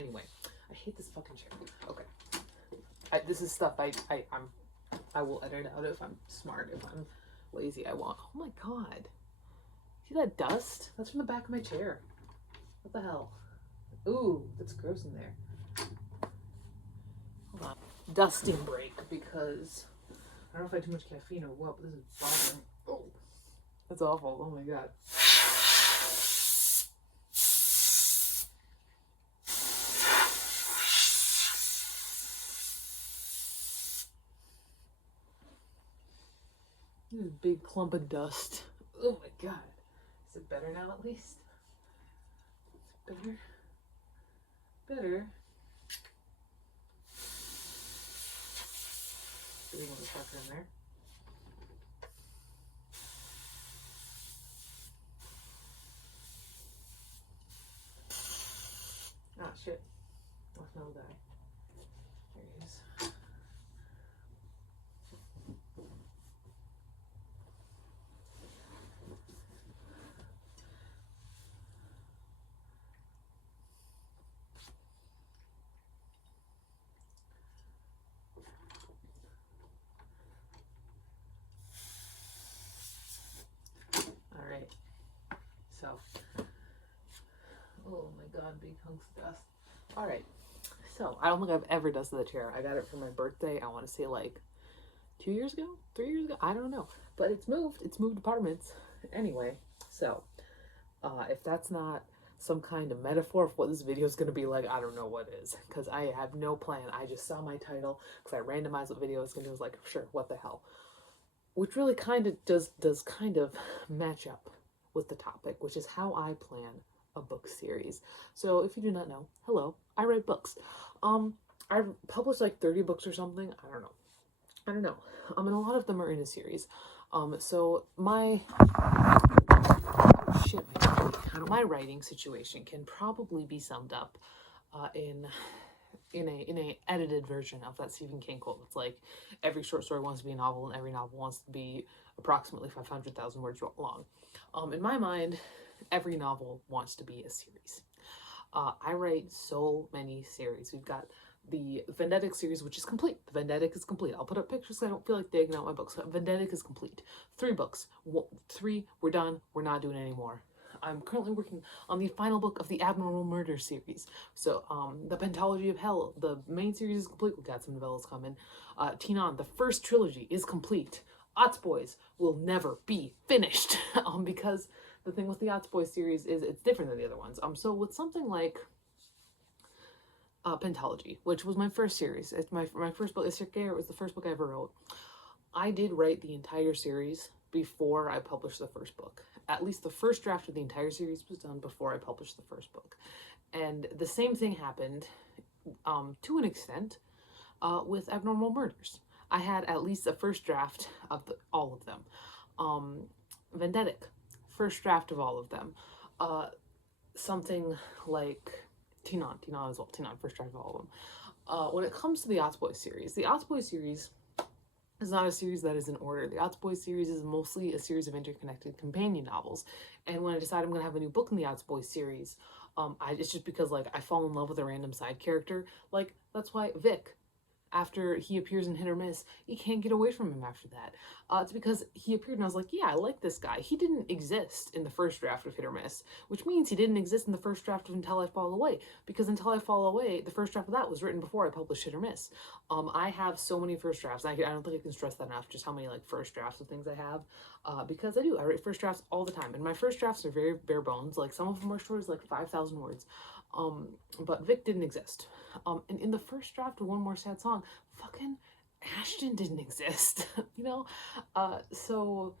Anyway, I hate this fucking chair. Okay. This is stuff I will edit out if I'm smart. If I'm lazy, I won't. Oh my god. See that dust? That's from the back of my chair. What the hell? Ooh, that's gross in there. Hold on. Dusting break because I don't know if I had too much caffeine or what, but this is bothering. Oh, that's awful. Oh my god. This is a big clump of dust. Oh my god. Is it better now at least? Is it better? Better. Do we want to tuck her in there? Ah, shit. Left no die. There he is. Alright. So. Oh my god, big hunks of dust. Alright. So, I don't think I've ever dusted the chair. I got it for my birthday, I want to say like 2 years ago? 3 years ago? I don't know. But it's moved. It's moved apartments. Anyway, so, if that's not some kind of metaphor for what this video is going to be like, I don't know what is. Because I have no plan. I just saw my title, because I randomized what video I was going to do. I was like, sure, what the hell. Which really kind of does kind of match up with the topic, which is how I plan a book series. So if you do not know, hello, I write books. I've published like 30 books or something. I don't know. And a lot of them are in a series. So my my writing situation can probably be summed up in a edited version of that Stephen King quote. It's like every short story wants to be a novel, and every novel wants to be approximately 500,000 words long. In my mind, every novel wants to be a series. I write so many series. We've got the Vendetic series, which is complete. The Vendetic is complete. I'll put up pictures. I don't feel like digging out my books. Vendetic is complete. 3 books. 3, we're done. We're not doing it anymore. I'm currently working on the final book of the Abnormal Murder series. So, the Pentology of Hell, the main series is complete. We've got some novellas coming. Tinan, the first trilogy is complete. Otz Boys will never be finished. Because the thing with the Otz Boys series is it's different than the other ones. So with something like Pentology, which was my first series, it's my first book. It was the first book I ever wrote. I did write the entire series before I published the first book. At least the first draft of the entire series was done before I published the first book. And the same thing happened, to an extent, with Abnormal Murders. I had at least a first draft of all of them. Vendetic, first draft of all of them. Something like Tinan as well. Tinan, first draft of all of them. When it comes to the Otz Boys series, the Otz Boys series is not a series that is in order. The Otz Boys series is mostly a series of interconnected companion novels. And when I decided I'm going to have a new book in the Otz Boys series, it's just because, like, I fall in love with a random side character. Like, that's why Vic, after he appears in Hit or Miss, you can't get away from him after that. It's because he appeared and I was like, yeah, I like this guy. He didn't exist in the first draft of Hit or Miss, which means he didn't exist in the first draft of Until I Fall Away, because Until I Fall Away, the first draft of that was written before I published Hit or Miss. I have so many first drafts. I don't think I can stress that enough, just how many like first drafts of things I have, because I do. I write first drafts all the time, and my first drafts are very bare bones. Like, some of them are stories like 5,000 words. But Vic didn't exist. And in the first draft of One More Sad Song, fucking Ashton didn't exist, you know? So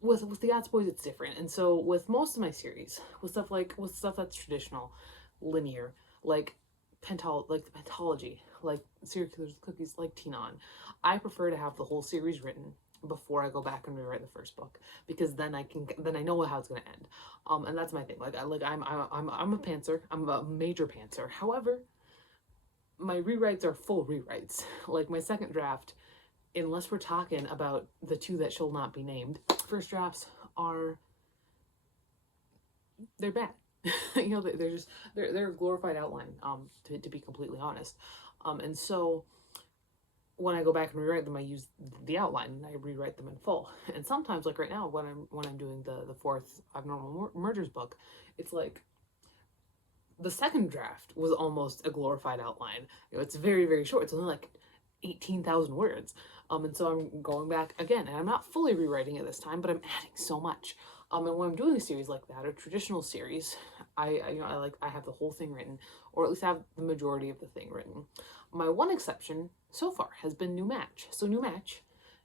with the Otz Boys, it's different. And so with most of my series, with stuff that's traditional, linear, like the Pentology, like Serial Killers with Cookies, like Tinan, I prefer to have the whole series written before I go back and rewrite the first book, because then I know how it's gonna end. And that's my thing. I'm a pantser. I'm a major pantser. However, my rewrites are full rewrites. Like, my second draft, unless we're talking about the 2 that shall not be named, first drafts they're bad. You know, they're just they're a glorified outline. To be completely honest, and so when I go back and rewrite them, I use the outline and I rewrite them in full. And sometimes, like right now, when I'm doing the fourth abnormal mergers book, it's like the second draft was almost a glorified outline. You know, it's very short. It's only like 18,000 words. And so I'm going back again, and I'm not fully rewriting it this time, but I'm adding so much. And when I'm doing a series like that, a traditional series, I have the whole thing written, or at least have the majority of the thing written. My one exception so far has been New Match. So New Match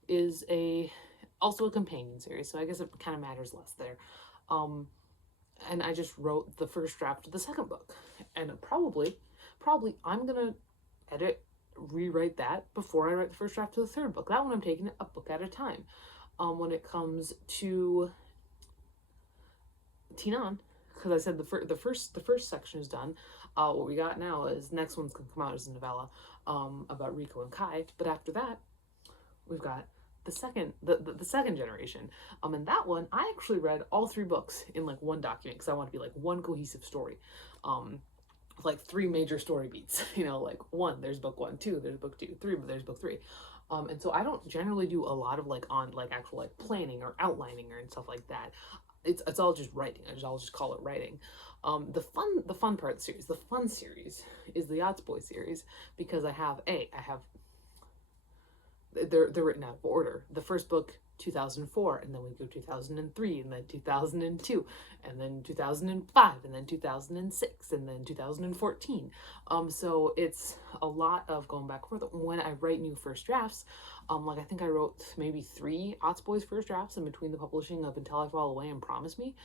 is also a companion series, so I guess it kind of matters less there. And I just wrote the first draft of the second book, and probably I'm gonna rewrite that before I write the first draft of the third book. That one I'm taking it a book at a time. When it comes to Tinan, because I said the first section is done. What we got now is next one's gonna come out as a novella about Rico and Kai. But after that, we've got the second generation. And that one I actually read all three books in like one document because I want to be like one cohesive story. Like three major story beats. You know, like there's book 1, 2, there's book 2, 3, but there's book 3. And so I don't generally do a lot of like actual like planning or outlining or stuff like that. It's all just writing. I'll just call it writing. The fun part of the series, the fun series, is the Yachts Boy series, because they're written out of order. The first book, 2004, and then we go 2003, and then 2002, and then 2005, and then 2006, and then 2014. So it's a lot of going back and forth. When I write new first drafts, like I think I wrote maybe 3 Yachts Boys first drafts in between the publishing of Until I Fall Away and Promise Me.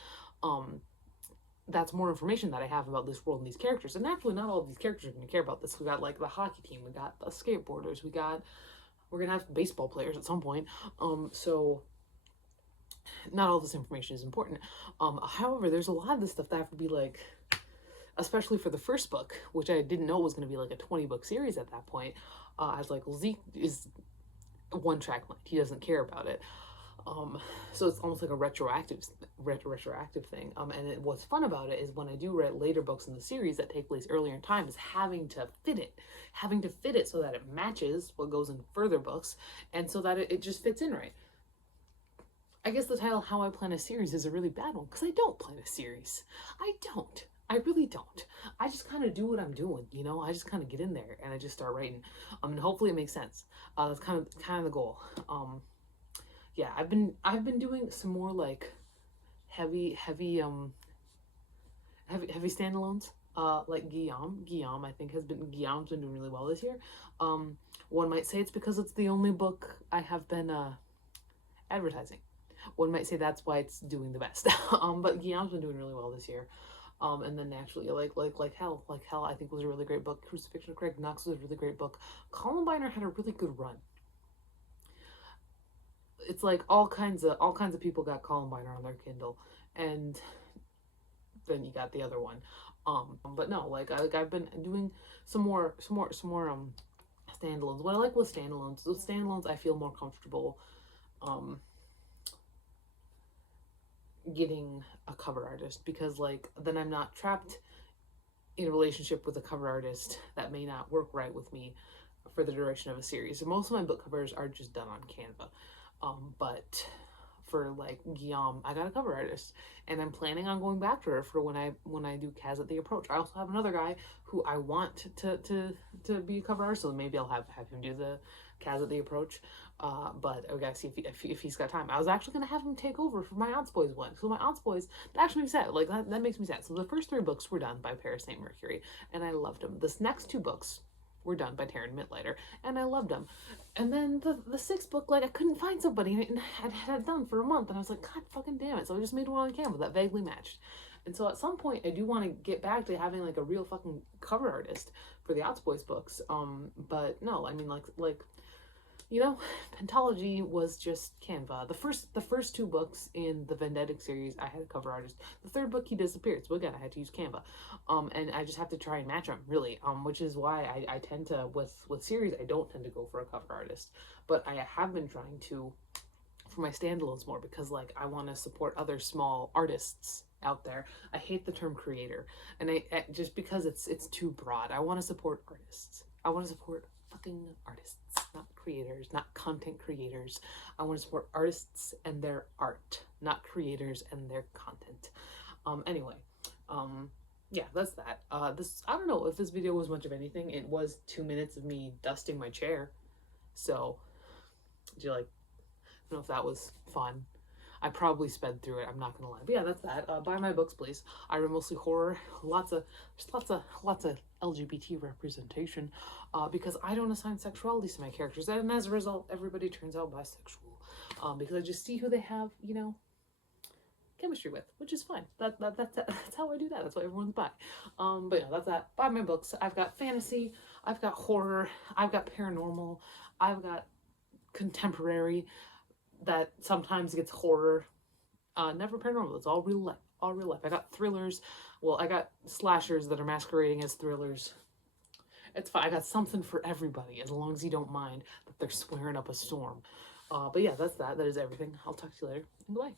That's more information that I have about this world and these characters. And naturally, not all of these characters are going to care about this. We got like the hockey team, we got the skateboarders, we're gonna have baseball players at some point. So not all this information is important. However, there's a lot of this stuff that I have to be like, especially for the first book, which I didn't know was gonna be like a 20-book series at that point. I was like, well, Zeke is one track mind. He doesn't care about it. So it's almost like a retroactive thing. And what's fun about it is when I do write later books in the series that take place earlier in time, is having to fit it so that it matches what goes in further books, and so that it just fits in right. I guess the title "How I Plan a Series" is a really bad one, because I don't plan a series. I really don't. I just kind of do what I'm doing, you know. I just kind of get in there and I just start writing. And hopefully it makes sense. That's kind of the goal. Yeah, I've been doing some more like heavy standalones. Like Guillaume, I think Guillaume's been doing really well this year. One might say it's because it's the only book I have been advertising. One might say that's why it's doing the best. But Guillaume's been doing really well this year. And then naturally, like Hell, I think was a really great book. Crucifixion of Craig Knox was a really great book. Columbiner had a really good run. It's like all kinds of people got Columbine on their Kindle, and then you got the other one. But no, I've been doing some more standalones. What I like with standalones, I feel more comfortable getting a cover artist, because like then I'm not trapped in a relationship with a cover artist that may not work right with me for the duration of a series. And most of my book covers are just done on Canva. But for like Guillaume, I got a cover artist, and I'm planning on going back to her for when I do Kaz at the Approach. I also have another guy who I want to be a cover artist, so maybe I'll have him do the Kaz at the Approach. But I gotta see if he's got time. I was actually gonna have him take over for my Aunts Boys one. So my Aunts Boys, that actually makes me sad. Like that makes me sad. So the first 3 books were done by Paris St. Mercury, and I loved them. This next 2 books were done by Taryn Mitlighter, and I loved them. And then the 6th book, like I couldn't find somebody, and I had it done for a month, and I was like, God fucking damn it. So I just made one on Canva that vaguely matched. And so at some point I do want to get back to having like a real fucking cover artist for the Outs Boys books. But no, I mean like you know, Pentology was just Canva. The first 2 books in the Vendetic series, I had a cover artist. The 3rd book, he disappeared, so again, I had to use Canva. And I just have to try and match them, really. Which is why I tend to, with series, I don't tend to go for a cover artist. But I have been trying to, for my standalones more, because like I want to support other small artists out there. I hate the term creator, and just because it's too broad. I want to support artists. I want to support fucking artists, not creators, not content creators. I want to support artists and their art, not creators and their content. Anyway, yeah, that's that. This, I don't know if this video was much of anything. It was 2 minutes of me dusting my chair. So, did you like, I don't know if that was fun. I probably sped through it, I'm not gonna lie. But yeah, that's that. Buy my books, please. I read mostly horror. There's lots of LGBT representation, because I don't assign sexualities to my characters, and as a result, everybody turns out bisexual. Because I just see who they have, you know, chemistry with, which is fine. That's how I do that. That's why everyone's bi. But yeah, that's that. Buy my books. I've got fantasy, I've got horror, I've got paranormal, I've got contemporary that sometimes gets horror. Never paranormal. It's all real life. All real life. I got thrillers. Well, I got slashers that are masquerading as thrillers. It's fine. I got something for everybody, as long as you don't mind that they're swearing up a storm. But yeah, that's that. That is everything. I'll talk to you later. Goodbye.